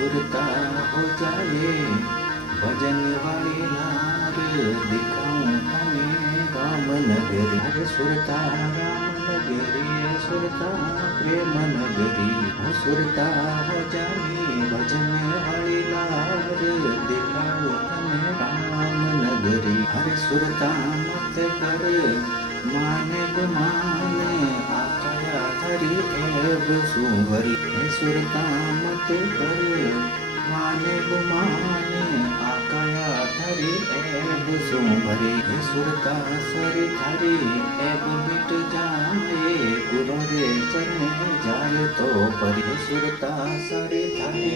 सुरता हो जाए भजन वाली लार दिखाऊं तने राम नगरी अरे सुरता राम नगरी सुरता प्रेम नगरी हो सुरता हो जाए भजन वाली लार दिखाऊं तने राम नगरी अरे सुरता मत कर माने गुमाने आकाया धरी एब सुवरी हे सुरता मत कर माने गुमाने आकाया धरी एब सुवरी हे सुरता सरी धरी एब मिट जाए गुरु रे चरण जाए तो परी हे सुरता सरी धरी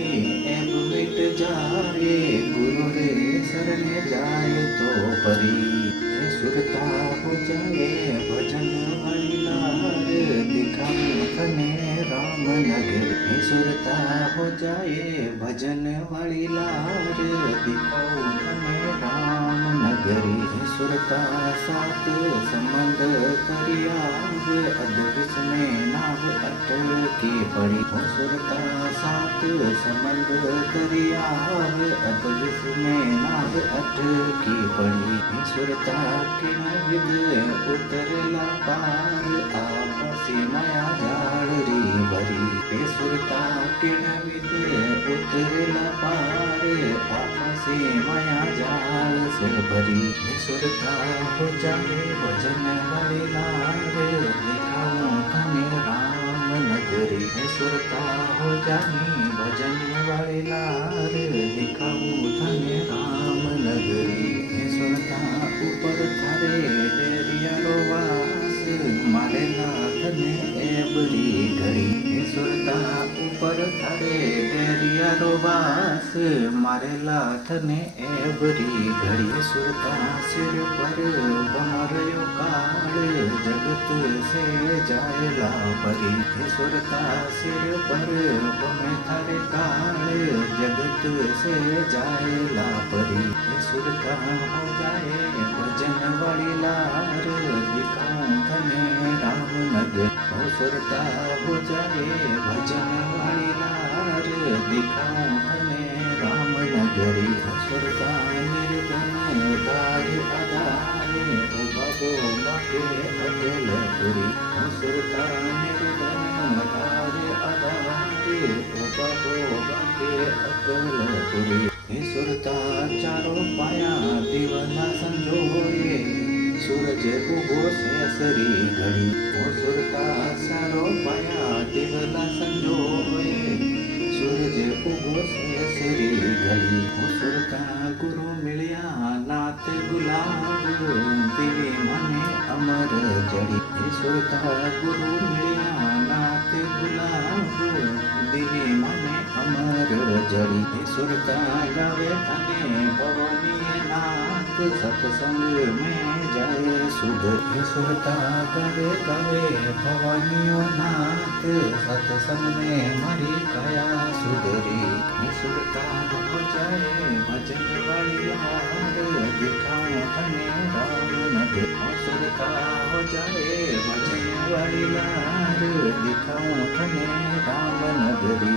एब मिट जाए गुरु रे शरण जाए तो परी सुरता हो जाए भजन वाली लार दिखाऊं तने राम नगर हे सुरता हो जाए भजन वाली लार दिखाऊं तने राम नगरी हे सुरता सात संबंध करियाव अद्विस में नाव अटकी पड़ी हो सुरता सात संबंध करियाव अद्विस में नाव अटकी पड़ी हे सुरता किण विद उतरला पार आपसी माया जाळरी भरी हे सुरता किण विद उतरला पार आपसी माया जाळ से भरी हे सुरता हो जाए भजन वाली लार दिखाऊं तने राम नगरी हे सुरता हो जाए भजन वाली लार दिखाऊं तने राम नगरी हे सुरता ऊपर थारे डेरियारो वास मारे नाथने एबरी घड़ी हे सुरता ऊपर थारे डेरियारो वास मारे लाथने एबरी घड़ी हे सुरता सिर पर बमरयो काल जगत से जायला परी हे सुरता सिर पर बमे थारे काल जगत से जायला परी हे सुरता हो जाए भजन वाली लार दिखाऊं तने राम नगर हो सुरता हो जाए भजन वाली लार दिखाऊं तने राम नगरी हो सुरता निर्धन दार आधारे ओ बाबो बाके अकल पुरी हो सुरता निर्धन दार आधारे ओ बाबो बाके अकल पुरी हे सुरता चारो पाया दिवना संजोए सूरज उगो से सरी घड़ी ओ सुरता सारो पाया दिवना संजोए सूरज उगो से सरी घड़ी ओ सुरता गुरु मिलिया नात गुलाब दिवे मने अमर जड़ी हे सुरता गुरु मिलिया नात गुलाब दिवे मने अमर जड़ी हे सुरता गावे तने भवनी नाथ सत्संग में जाए सुधर हे सुरता गावे गावे भवानियो नाथ सत्संग में मरी काया सुधरी हे सुरता हो जाए भजन वाली लार दिखाऊं तने राम नगर हो सुरता हो जाए भजन वाली लार दिखाऊं तने राम नगरी